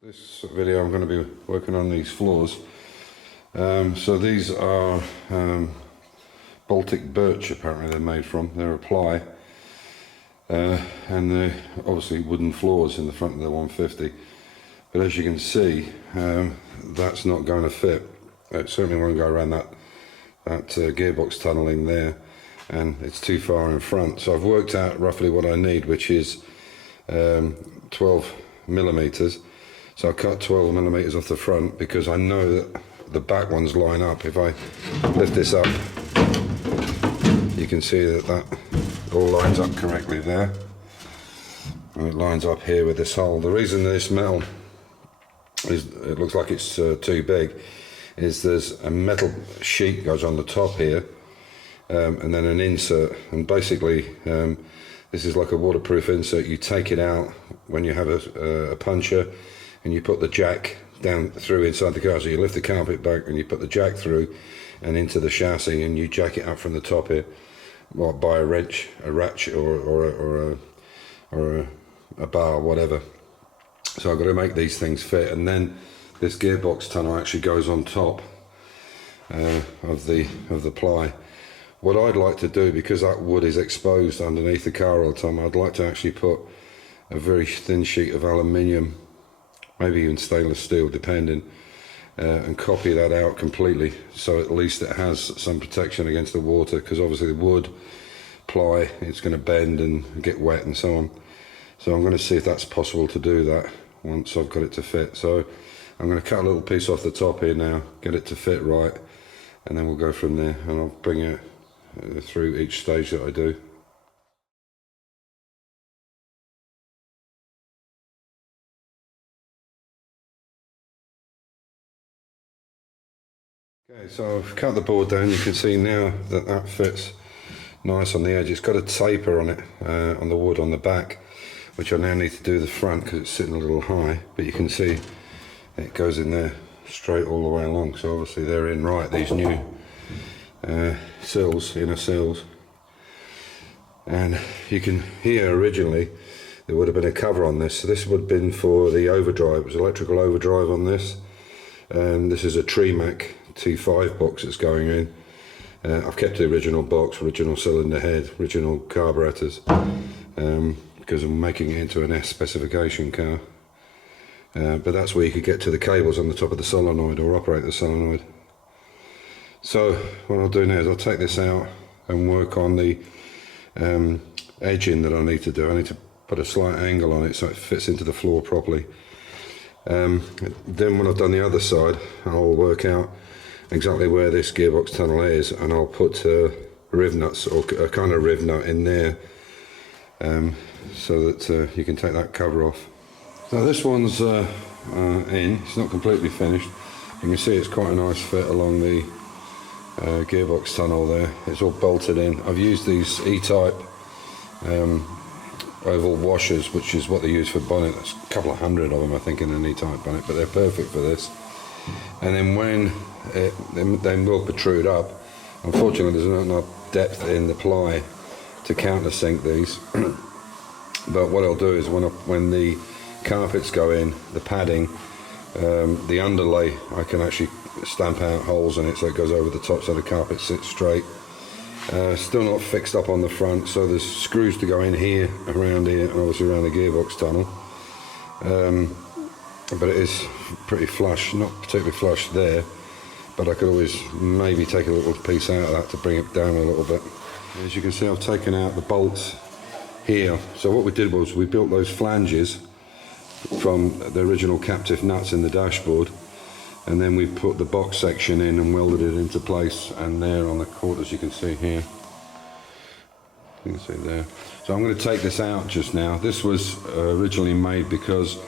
This video I'm going to be working on these floors. So these are Baltic birch, apparently they're made from. They're a ply, and they're obviously wooden floors in the front of the 150. But as you can see, that's not going to fit. It certainly won't go around that gearbox tunneling there, and it's too far in front. So I've worked out roughly what I need, which is 12 millimeters. So I cut 12 millimeters off the front because I know that the back ones line up. If I lift this up, you can see that all lines up correctly there. And it lines up here with this hole. The reason this metal it looks like it's too big is there's a metal sheet goes on the top here, and then an insert, and basically this is like a waterproof insert. You take it out when you have a puncher, and you put the jack down through inside the car. So you lift the carpet back and you put the jack through and into the chassis, and you jack it up from the top here, well, by a wrench, a ratchet, or a bar, whatever. So I've got to make these things fit, and then this gearbox tunnel actually goes on top of the ply. What I'd like to do, because that wood is exposed underneath the car all the time, I'd like to actually put a very thin sheet of aluminium, maybe even stainless steel depending, and copy that out completely, so at least it has some protection against the water, because obviously the wood ply, it's going to bend and get wet and so on. So I'm going to see if that's possible to do that once I've got it to fit. So I'm going to cut a little piece off the top here now, get it to fit right, and then we'll go from there, and I'll bring it through each stage that I do. Okay, so I've cut the board down. You can see now that that fits nice on the edge. It's got a taper on it, on the wood on the back, which I now need to do the front because it's sitting a little high, but you can see it goes in there straight all the way along. So obviously they're in right, these new sills, inner sills. And you can hear originally there would have been a cover on this. So this would have been for the overdrive. It was electrical overdrive on this. This is a Tremac T5 box that's going in. I've kept the original box, original cylinder head, original carburetors, because I'm making it into an S specification car. But that's where you could get to the cables on the top of the solenoid or operate the solenoid. So what I'll do now is I'll take this out and work on the edging that I need to do. I need to put a slight angle on it so it fits into the floor properly. Then when I've done the other side, I'll work out exactly where this gearbox tunnel is, and I'll put riv nuts, or a kind of riv nut in there, so that you can take that cover off. Now this one's in, it's not completely finished. You can see it's quite a nice fit along the gearbox tunnel there. It's all bolted in. I've used these E-type oval washers, which is what they use for bonnet. There's a couple of hundred of them, I think, in an E-type bonnet, but they're perfect for this. And then when they will protrude up, unfortunately there's not enough depth in the ply to countersink these. But what I'll do is when the carpets go in, the padding, the underlay, I can actually stamp out holes in it so it goes over the top so the carpet sits straight. Still not fixed up on the front, so there's screws to go in here, around here, and obviously around the gearbox tunnel. But it is pretty flush, not particularly flush there, but I could always maybe take a little piece out of that to bring it down a little bit. As you can see, I've taken out the bolts here. So what we did was we built those flanges from the original captive nuts in the dashboard, and then we put the box section in and welded it into place, and there on the quarters you can see here. You can see there. So I'm going to take this out just now. This was originally made because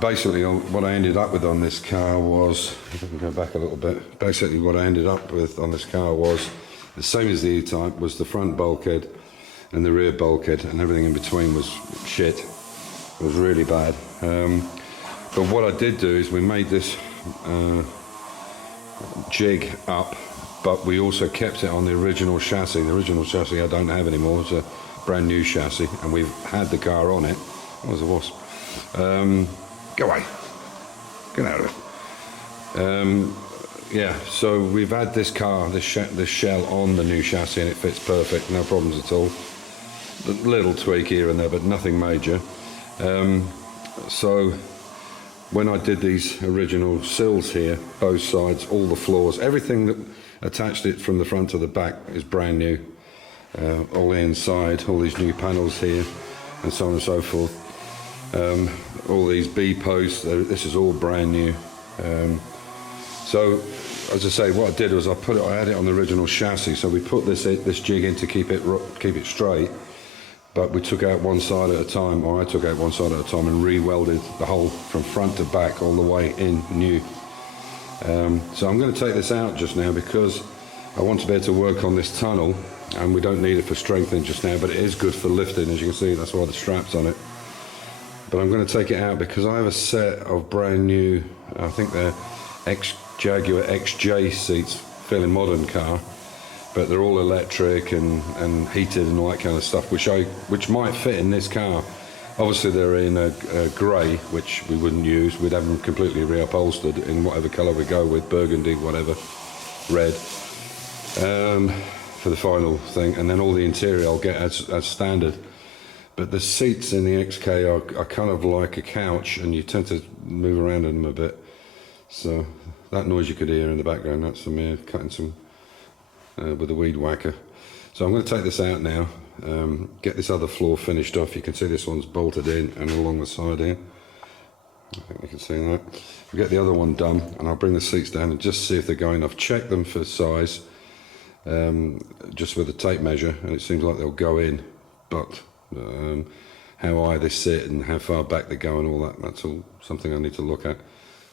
basically what I ended up with on this car was, if I can go back a little bit, basically what I ended up with on this car was the same as the E-type, was the front bulkhead and the rear bulkhead, and everything in between was shit. It was really bad. But what I did do is we made this jig up, but we also kept it on the original chassis. The original chassis I don't have anymore. It's a brand new chassis, and we've had the car on it. That was a wasp. Go away. Get out of it. Yeah, so we've had this car, this shell on the new chassis, and it fits perfect, no problems at all. A little tweak here and there, but nothing major. So when I did these original sills here, both sides, all the floors, everything that attached it from the front to the back is brand new. All the inside, all these new panels here, and so on and so forth. All these B posts, this is all brand new. So, as I say, what I did was I had it on the original chassis. So we put this jig in to keep it straight, but we took out one side at a time, or I took out one side at a time and re-welded the whole from front to back all the way in new. So I'm going to take this out just now because I want to be able to work on this tunnel, and we don't need it for strengthening just now, but it is good for lifting. As you can see, that's why the strap's on it. But I'm going to take it out because I have a set of brand new, I think they're Jaguar XJ seats, fairly modern car, but they're all electric and heated and all that kind of stuff, which might fit in this car. Obviously they're in a grey, which we wouldn't use. We'd have them completely reupholstered in whatever colour we go with, burgundy, whatever, red, for the final thing. And then all the interior I'll get as standard. But the seats in the XK are kind of like a couch, and you tend to move around in them a bit. So that noise you could hear in the background, that's me cutting some with a weed whacker. So I'm going to take this out now, get this other floor finished off. You can see this one's bolted in and along the side here. I think you can see that. We'll get the other one done, and I'll bring the seats down and just see if they're going enough. Check them for size, just with a tape measure, and it seems like they'll go in, but how high they sit and how far back they go and all that, that's all something I need to look at.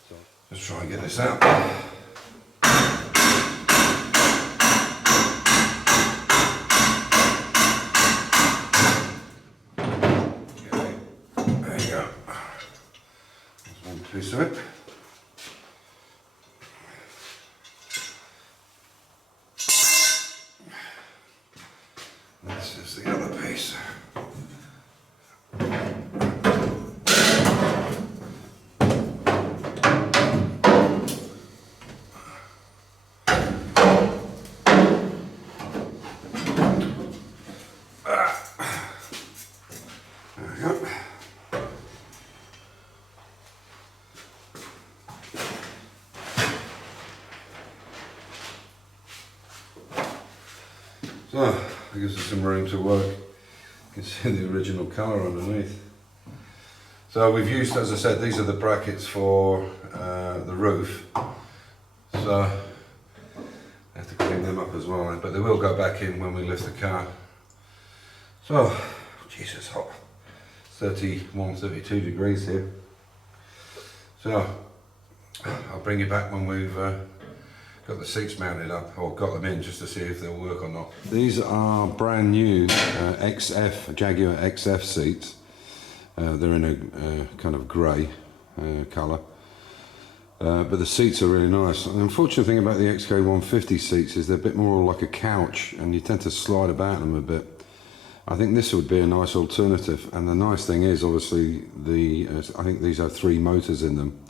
So let's try and get this out. Okay, there you go. There's one piece of it. This is the other piece. So, that gives us some room to work. You can see the original colour underneath. So we've used, as I said, these are the brackets for the roof. So I have to clean them up as well, but they will go back in when we lift the car. So, Jesus, hot. 31, 32 degrees here. So I'll bring you back when we've got the seats mounted up, or got them in, just to see if they'll work or not. These are brand new Jaguar XF seats. They're in a kind of grey colour, but the seats are really nice. The unfortunate thing about the XK150 seats is they're a bit more like a couch, and you tend to slide about them a bit. I think this would be a nice alternative, and the nice thing is, obviously, I think these have 3 motors in them.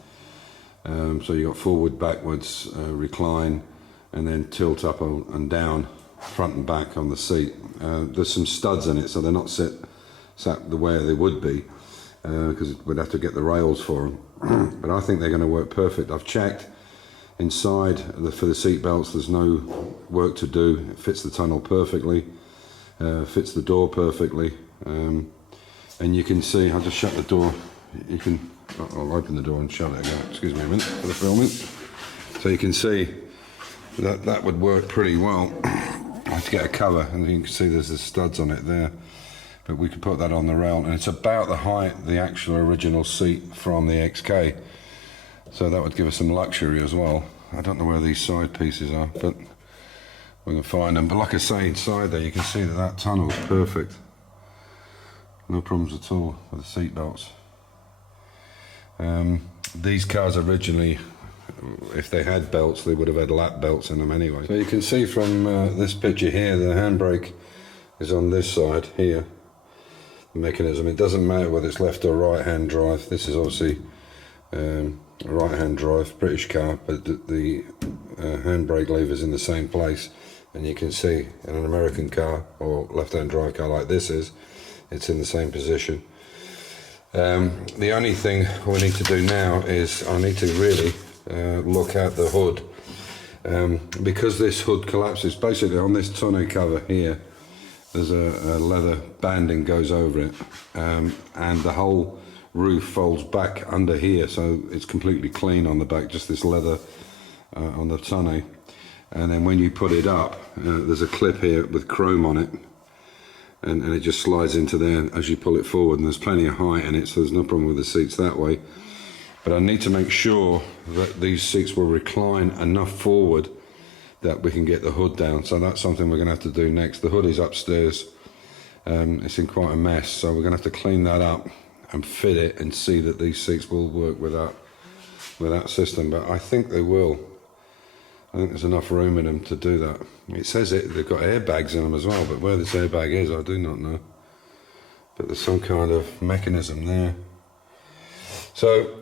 So you got forward, backwards, recline, and then tilt up and down, front and back on the seat. There's some studs in it, so they're not sat the way they would be, because we'd have to get the rails for them. But I think they're going to work perfect. I've checked inside for the seat belts. There's no work to do. It fits the tunnel perfectly, fits the door perfectly, and you can see. I'll just shut the door. You can. I'll open the door and shut it again. Excuse me a minute for the filming. So you can see that would work pretty well. I have to get a cover, and you can see there's the studs on it there. But we could put that on the rail, and it's about the height, the actual original seat from the XK. So that would give us some luxury as well. I don't know where these side pieces are, but we can find them. But like I say, inside there, you can see that tunnel is perfect. No problems at all with the seat belts. These cars originally, if they had belts, they would have had lap belts in them anyway. So you can see from this picture here, the handbrake is on this side here, the mechanism. It doesn't matter whether it's left or right hand drive. This is obviously a right-hand drive, British car, but the handbrake lever's in the same place, and you can see in an American car or left-hand drive car like this is, it's in the same position. The only thing we need to do now is I need to really look at the hood, because this hood collapses. Basically on this tonneau cover here, there's a leather banding goes over it, and the whole roof folds back under here, so it's completely clean on the back, just this leather on the tonneau. And then when you put it up, there's a clip here with chrome on it, and it just slides into there as you pull it forward, and there's plenty of height in it, so there's no problem with the seats that way. But I need to make sure that these seats will recline enough forward that we can get the hood down, so that's something we're going to have to do next. The hood is upstairs, it's in quite a mess, so we're going to have to clean that up and fit it and see that these seats will work with that system. But I think they will. I think there's enough room in them to do that. It says they've got airbags in them as well, but where this airbag is I do not know, but there's some kind of mechanism there. So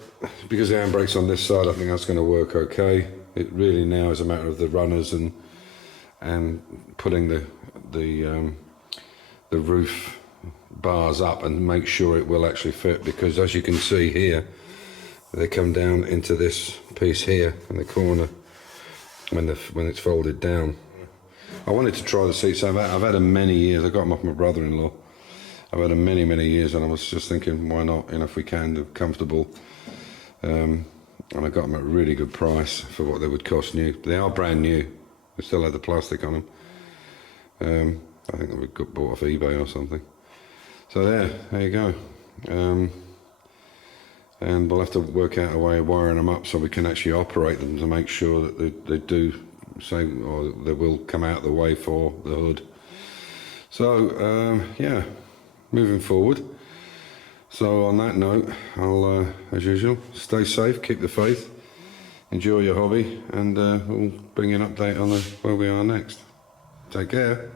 because the handbrake's on this side, I think that's going to work okay. It really now is a matter of the runners and putting the roof bars up and make sure it will actually fit, because as you can see here, they come down into this piece here in the corner when it's folded down. I wanted to try the seats. I've had them many years. I got them off my brother-in-law. I've had them many years, and I was just thinking, why not? You know, if we can, they're comfortable. And I got them at a really good price for what they would cost new. They are brand new. They still have the plastic on them. I think they were bought off eBay or something. So there you go. And we'll have to work out a way of wiring them up so we can actually operate them to make sure that they do say, or they will come out the way for the hood. So yeah, moving forward. So on that note, I'll, as usual, stay safe, keep the faith, enjoy your hobby, and we'll bring you an update on where we are next. Take care.